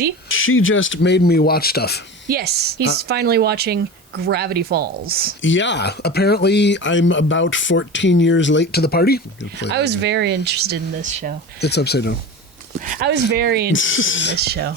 Jamesy. She just made me watch stuff. Yes, he's finally watching Gravity Falls. Yeah, apparently I'm about 14 years late to the party. I was very interested in this show. It's upside down. I was very interested in this show.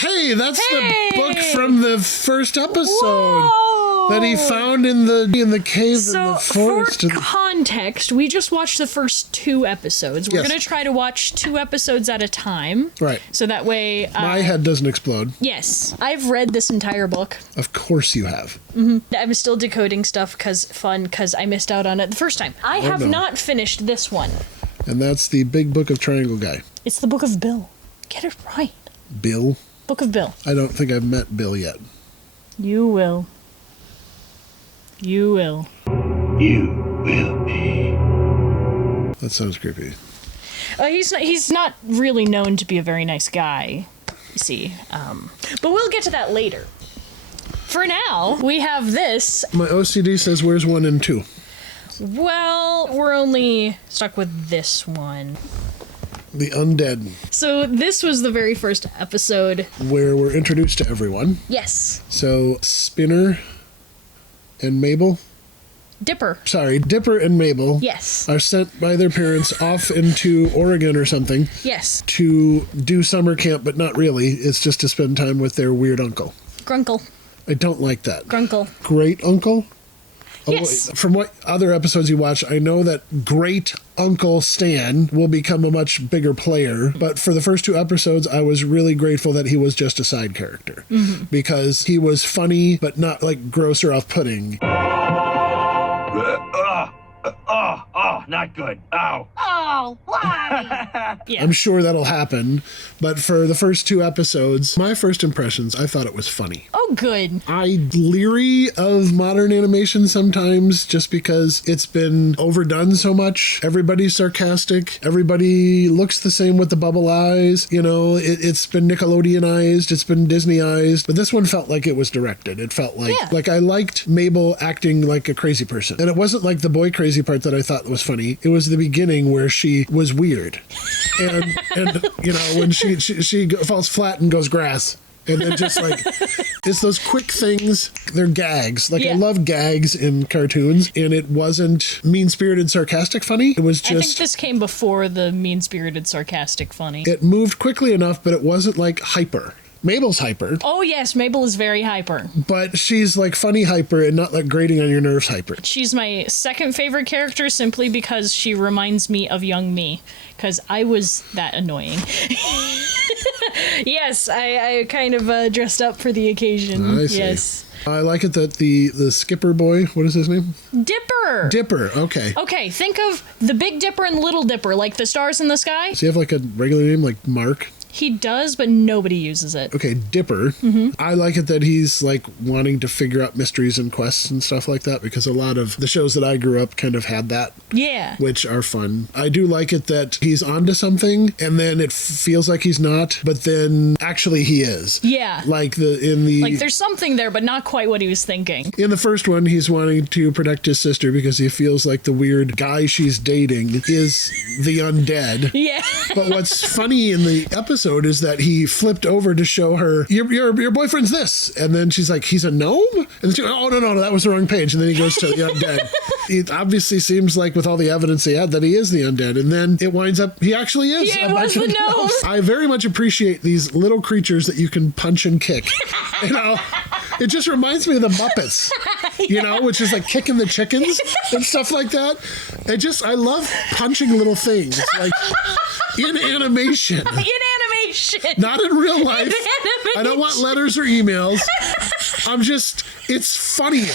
Hey, that's Hey! the book from the first episode Whoa! that he found in the cave in So, the forest. for context, we just watched the first 2 episodes. We're Yes. going to try to watch 2 episodes at a time. Right. So that way... My head doesn't explode. Yes. I've read this entire book. Of course you have. I'm still decoding stuff because I missed out on it the first time. I have no. not finished this one. And that's the big book of Triangle Guy. It's the Book of Bill. Get it right. Bill? Book of Bill. I don't think I've met Bill yet. You will. You will. You will be. That sounds creepy. He's not really known to be a very nice guy, you see. But we'll get to that later. For now, we have this. My OCD says where's 1 and 2? Well, we're only stuck with this one. The Undead, So this was the very first episode. where we're introduced to everyone. Yes. So Spinner and Mabel, Dipper. Dipper and Mabel Yes. are sent by their parents off into Oregon or something Yes. to do summer camp, but not really. It's just to spend time with their weird uncle. Grunkle. I don't like that. Grunkle. Great uncle? Oh, Yes. From what other episodes you watch, I know that Great Uncle Stan will become a much bigger player. But for the first 2 episodes, I was really grateful that he was just a side character. Because he was funny, but not like gross or off-putting. Not good. Ow. Oh, why? Yeah. I'm sure that'll happen. But for the first 2 episodes, my first impressions, I thought it was funny. Oh, good. I'm leery of modern animation sometimes just because it's been overdone so much. Everybody's sarcastic. Everybody looks the same with the bubble eyes. You know, it's been Nickelodeonized. It's been Disneyized. But this one felt like it was directed. It felt like I liked Mabel acting like a crazy person. And it wasn't like the boy crazy part that I thought was funny. It was the beginning where she was weird. And you know, when she falls flat and goes grass. And then just like, it's those quick things, they're gags. Like, Yeah. I love gags in cartoons, and it wasn't mean-spirited, sarcastic funny. It was I think just, this came before the mean-spirited, sarcastic funny. it moved quickly enough, but it wasn't like hyper. Mabel's hyper, Oh, yes, Mabel is very hyper. but she's like funny hyper and not like grating on your nerves hyper. She's my second favorite character simply because she reminds me of young me, because I was that annoying. Yes, I kind of dressed up for the occasion. I see. Yes. I like it that the skipper boy, what is his name? Dipper! Dipper, okay. Okay, think of the Big Dipper and the Little Dipper, like the stars in the sky. Does he have like a regular name, like Mark? He does, but nobody uses it. Okay, Dipper. I like it that he's like wanting to figure out mysteries and quests and stuff like that, because a lot of the shows that I grew up kind of had that, Yeah. which are fun. I do like it that he's onto something and then it feels like he's not, but then actually he is. Yeah. Like There's something there, but not quite what he was thinking. in the first one, he's wanting to protect his sister because he feels like the weird guy she's dating is the undead. Yeah. But what's funny in the episode is that he flipped over to show her, your boyfriend's this. And then she's like, he's a gnome? And she goes, oh, no, that was the wrong page. And then he goes to the undead. It obviously seems like with all the evidence he had that he is the undead. And then it winds up, he actually is. Yeah, a it bunch was of the gnome. I very much appreciate these little creatures that you can punch and kick. You know? It just reminds me of the Muppets, you know, which is like kicking the chickens and stuff like that. I love punching little things, like in animation. In animation. Not in real life. animation. I don't want letters or emails. It's funnier.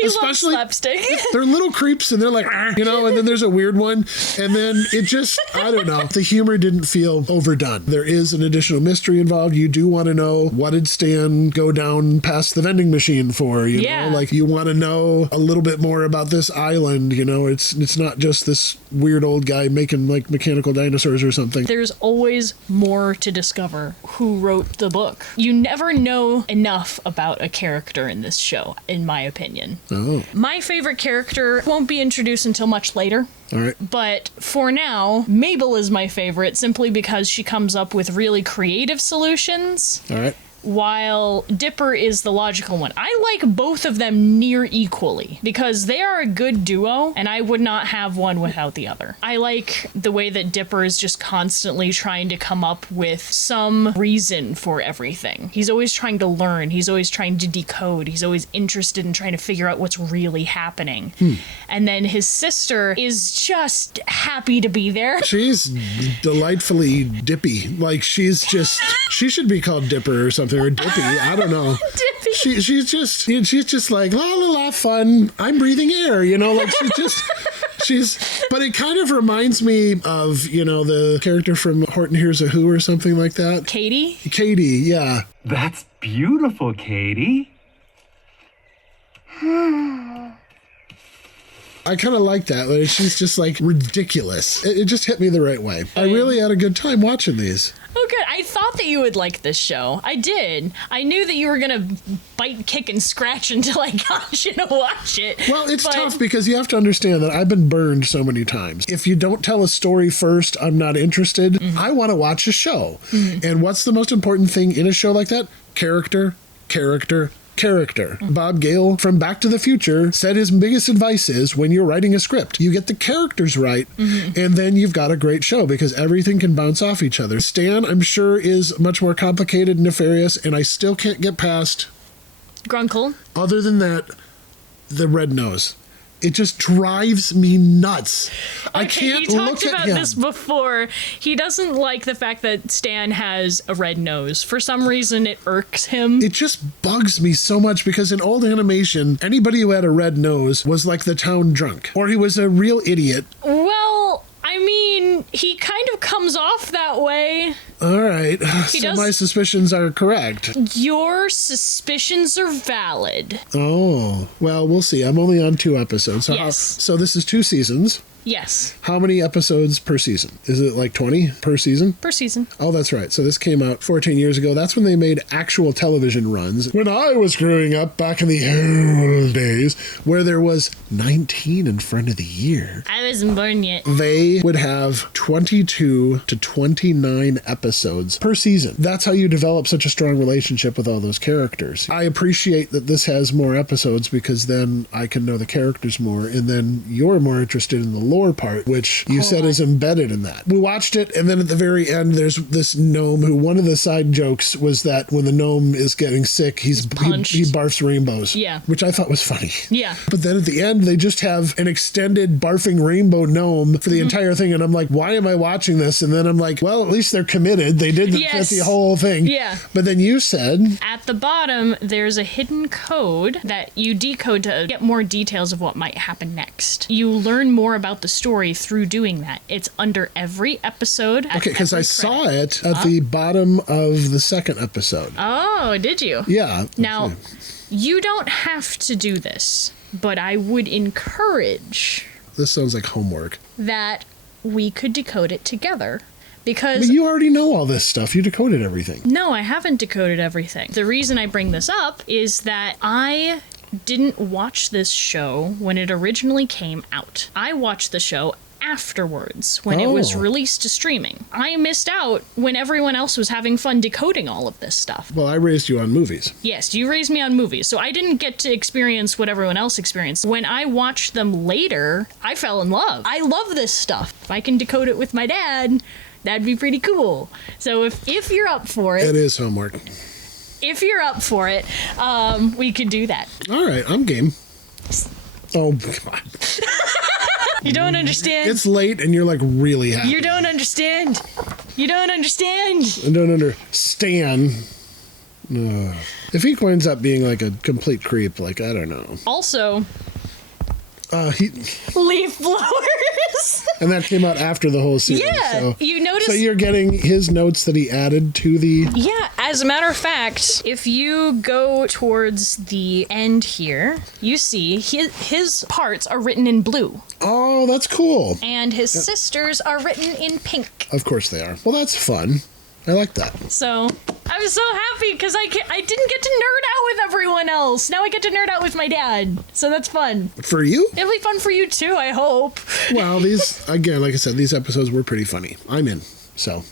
He loves slapstick. They're little creeps and they're like, you know, and then there's a weird one. And then it just, I don't know. The humor didn't feel overdone. There is an additional mystery involved. You do want to know, what did Stan go down past the vending machine for? You know, like you want to know a little bit more about this island. You know, it's not just this weird old guy making like mechanical dinosaurs or something. There's always more to discover who wrote the book. You never know enough about a character in this show, in my opinion. Oh, My favorite character won't be introduced until much later. all right. But for now, Mabel is my favorite simply because she comes up with really creative solutions, All right. while Dipper is the logical one. I like both of them near equally because they are a good duo, and I would not have one without the other. I like the way that Dipper is just constantly trying to come up with some reason for everything. He's always trying to learn, he's always trying to decode, he's always interested in trying to figure out what's really happening. And then his sister is just happy to be there. She's delightfully dippy. Like, she's just, she should be called Dipper or something, or Dippy. I don't know. Dippy. She's just like, la la la, fun. I'm breathing air, like but it kind of reminds me of, the character from Horton Hears a Who or something like that. Katie? Katie, yeah. That's beautiful, Katie. I kind of like that. Like, she's just like ridiculous. It just hit me the right way. I really had a good time watching these. Oh, good. I thought that you would like this show. I did. I knew that you were going to bite, kick, and scratch until I got you to watch it. Well, it's tough because you have to understand that I've been burned so many times. If you don't tell a story first, I'm not interested. I want to watch a show. And what's the most important thing in a show like that? Character, character, character. Bob Gale from Back to the Future said his biggest advice is when you're writing a script, you get the characters right, and then you've got a great show because everything can bounce off each other. Stan, I'm sure, is much more complicated and nefarious, and I still can't get past, Grunkle? other than that, the red nose. It just drives me nuts. I can't he look talked at about him. this before. He doesn't like the fact that Stan has a red nose. For some reason, it irks him. It just bugs me so much because in old animation, anybody who had a red nose was like the town drunk, or he was a real idiot. Well, I mean, he kind of comes off that way. All right, so does- my suspicions are correct. Your suspicions are valid. Oh, well, we'll see. I'm only on 2 episodes. Yes. So this is 2 seasons. Yes, How many episodes per season? Is it like 20 per season? per season. Oh, that's right. So this came out 14 years ago. That's when they made actual television runs. When I was growing up back in the old days, where there was 19 in front of the year, I wasn't born yet. they would have 22 to 29 episodes per season. That's how you develop such a strong relationship with all those characters. I appreciate that this has more episodes because then I can know the characters more, and then you're more interested in the lore part, which you said is embedded in that. We watched it, and then at the very end, there's this gnome who, one of the side jokes was that when the gnome is getting sick, he punched. barfs rainbows. Yeah. Which I thought was funny. Yeah. But then at the end, they just have an extended barfing rainbow gnome for the entire thing. And I'm like, why am I watching this? And then I'm like, well, at least they're committed. They did Yes. the whole thing. Yeah. But then you said, At the bottom, there's a hidden code that you decode to get more details of what might happen next. You learn more about the story through doing that. It's under every episode. okay, because I saw it at the bottom of the second episode. Oh, did you? Yeah. Now, you don't have to do this, but I would encourage This sounds like homework. that we could decode it together. Because But you already know all this stuff. You decoded everything. no, I haven't decoded everything. The reason I bring this up is that I didn't watch this show when it originally came out. I watched the show afterwards when it was Oh. released to streaming. I missed out when everyone else was having fun decoding all of this stuff. Well, I raised you on movies. Yes, you raised me on movies, so I didn't get to experience what everyone else experienced. When I watched them later, I fell in love. I love this stuff. If I can decode it with my dad, that'd be pretty cool. So if you're up for It it, is homework. we could do that. All right, I'm game. Oh, God. You don't understand? It's late and you're like really happy. You don't understand. You don't understand. I don't understand. Ugh. If he winds up being like a complete creep, like, I don't know. Also, He, leaf blowers. and that came out after the whole series. Yeah, So, you notice. so you're getting his notes that he added to the... Yeah, as a matter of fact, if you go towards the end here, you see his parts are written in blue, Oh, that's cool. and his sisters are written in pink. Of course they are. Well, that's fun. I like that. So I'm so happy because I didn't get to nerd out with everyone else. Now I get to nerd out with my dad. So that's fun. For you? It'll be fun for you too, I hope. Well, these, again, like I said, these episodes were pretty funny. I'm in, so.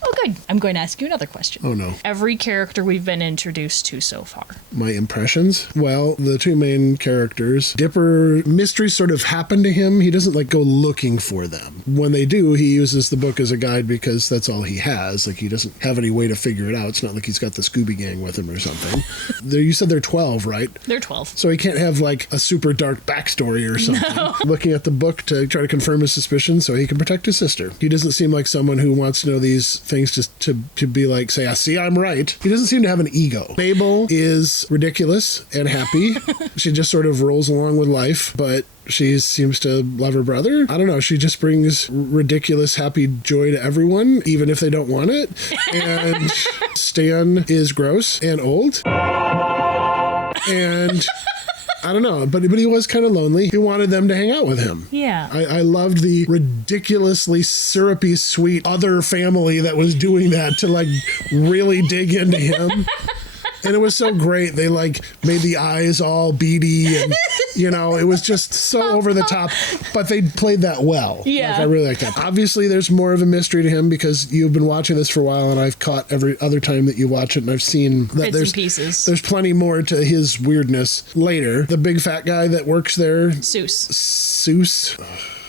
Oh, good. I'm going to ask you another question. Oh, no. Every character we've been introduced to so far. My impressions? Well, the two main characters, Dipper, mysteries sort of happen to him. He doesn't like go looking for them. When they do, he uses the book as a guide because that's all he has. Like, he doesn't have any way to figure it out. It's not like he's got the Scooby Gang with him or something. You said they're 12, right? They're 12. So he can't have like a super dark backstory or something. No. Looking at the book to try to confirm his suspicions so he can protect his sister. He doesn't seem like someone who wants to know these things just to be like, say, I see I'm right. He doesn't seem to have an ego. Mabel is ridiculous and happy. She just sort of rolls along with life, but she seems to love her brother. I don't know. She just brings ridiculous, happy joy to everyone, even if they don't want it. And Stan is gross and old. And I don't know, but he was kind of lonely. He wanted them to hang out with him. Yeah. I loved the ridiculously syrupy, sweet other family that was doing that to like really dig into him. And it was so great. They like made the eyes all beady and, you know, it was just so over the top, but they played that well. Yeah. Like, I really like that. Obviously, there's more of a mystery to him because you've been watching this for a while and I've caught every other time that you watch it and I've seen that Bits and pieces. There's plenty more to his weirdness later. The big fat guy that works there. Seuss.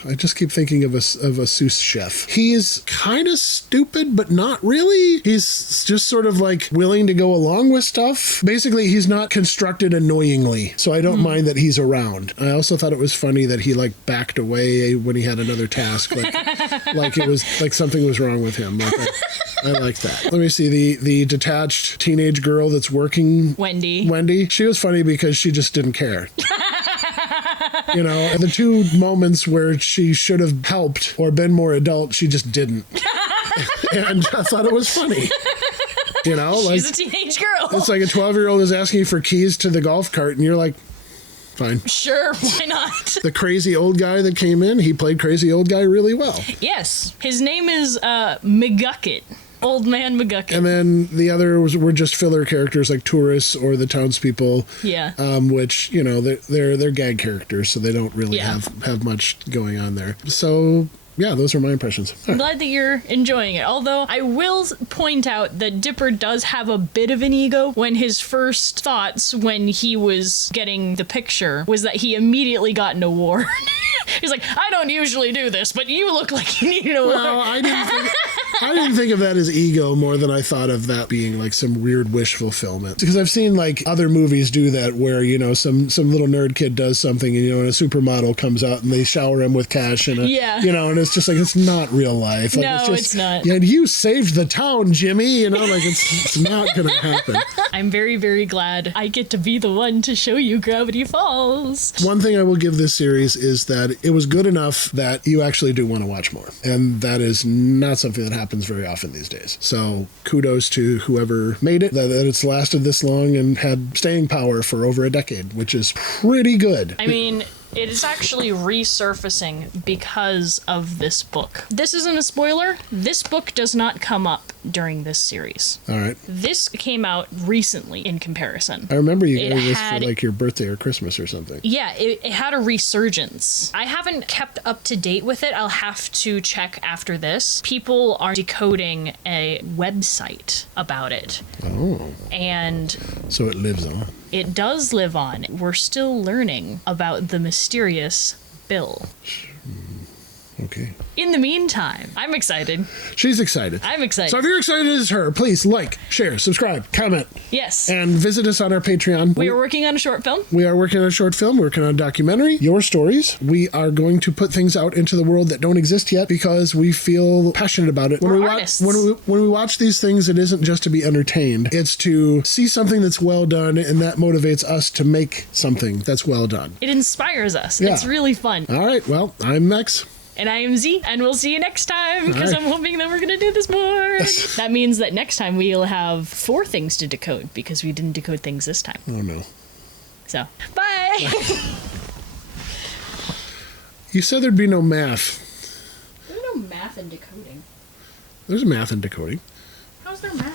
I just keep thinking of a Seuss chef. He's kind of stupid, but not really. He's just sort of like willing to go along with stuff. Basically, he's not constructed annoyingly, so I don't mind that he's around. I also thought it was funny that he like backed away when he had another task, like it was like something was wrong with him. Like I like that. Let me see the detached teenage girl that's working. Wendy. She was funny because she just didn't care. You know, and the two moments where she should have helped or been more adult, she just didn't. And I thought it was funny. You know, she's a teenage girl. It's like a 12-year-old is asking for keys to the golf cart, and you're like, fine. Sure, why not? The crazy old guy that came in, he played crazy old guy really well. Yes. His name is McGucket. Old Man McGucket. And then the others were just filler characters like tourists or the townspeople. Yeah. Which, you know, they're gag characters, so they don't really have much going on there. So yeah, those are my impressions. I'm glad that you're enjoying it. Although I will point out that Dipper does have a bit of an ego when his first thoughts when he was getting the picture was that he immediately got an award. He's like, I don't usually do this, but you look like you need an award. Well, I didn't think of that as ego more than I thought of that being like some weird wish fulfillment. Because I've seen like other movies do that where, you know, some little nerd kid does something and, you know, and a supermodel comes out and they shower him with cash and you know, and it's just like, it's not real life. Like, no, it's not. Yeah, you saved the town, Jimmy. You know, like it's not going to happen. I'm very, very glad I get to be the one to show you Gravity Falls. One thing I will give this series is that it was good enough that you actually do want to watch more. And that is not something that happens very often these days. So kudos to whoever made it, that it's lasted this long and had staying power for over a decade, which is pretty good. I mean, it is actually resurfacing because of this book. This isn't a spoiler. This book does not come up during this series. All right. This came out recently in comparison. I remember you getting this for like your birthday or Christmas or something. Yeah, it had a resurgence. I haven't kept up to date with it. I'll have to check after this. People are decoding a website about it. Oh. And so it lives on. It does live on. We're still learning about the mysterious Bill. Okay. In the meantime, I'm excited. She's excited. I'm excited. So if you're excited as her, please like, share, subscribe, comment. Yes. And visit us on our Patreon. We are working on a short film. We are working on a short film. We're working on a documentary. Your stories. We are going to put things out into the world that don't exist yet because we feel passionate about it. We're artists. When we watch these things, it isn't just to be entertained. It's to see something that's well done, and that motivates us to make something that's well done. It inspires us. Yeah. It's really fun. All right. Well, I'm Mex. And I am Z, and we'll see you next time, because I'm hoping that we're going to do this more. That means that next time we'll have 4 things to decode, because we didn't decode things this time. Oh, no. So, bye! You said there'd be no math. There's no math in decoding. There's math in decoding. How's there math?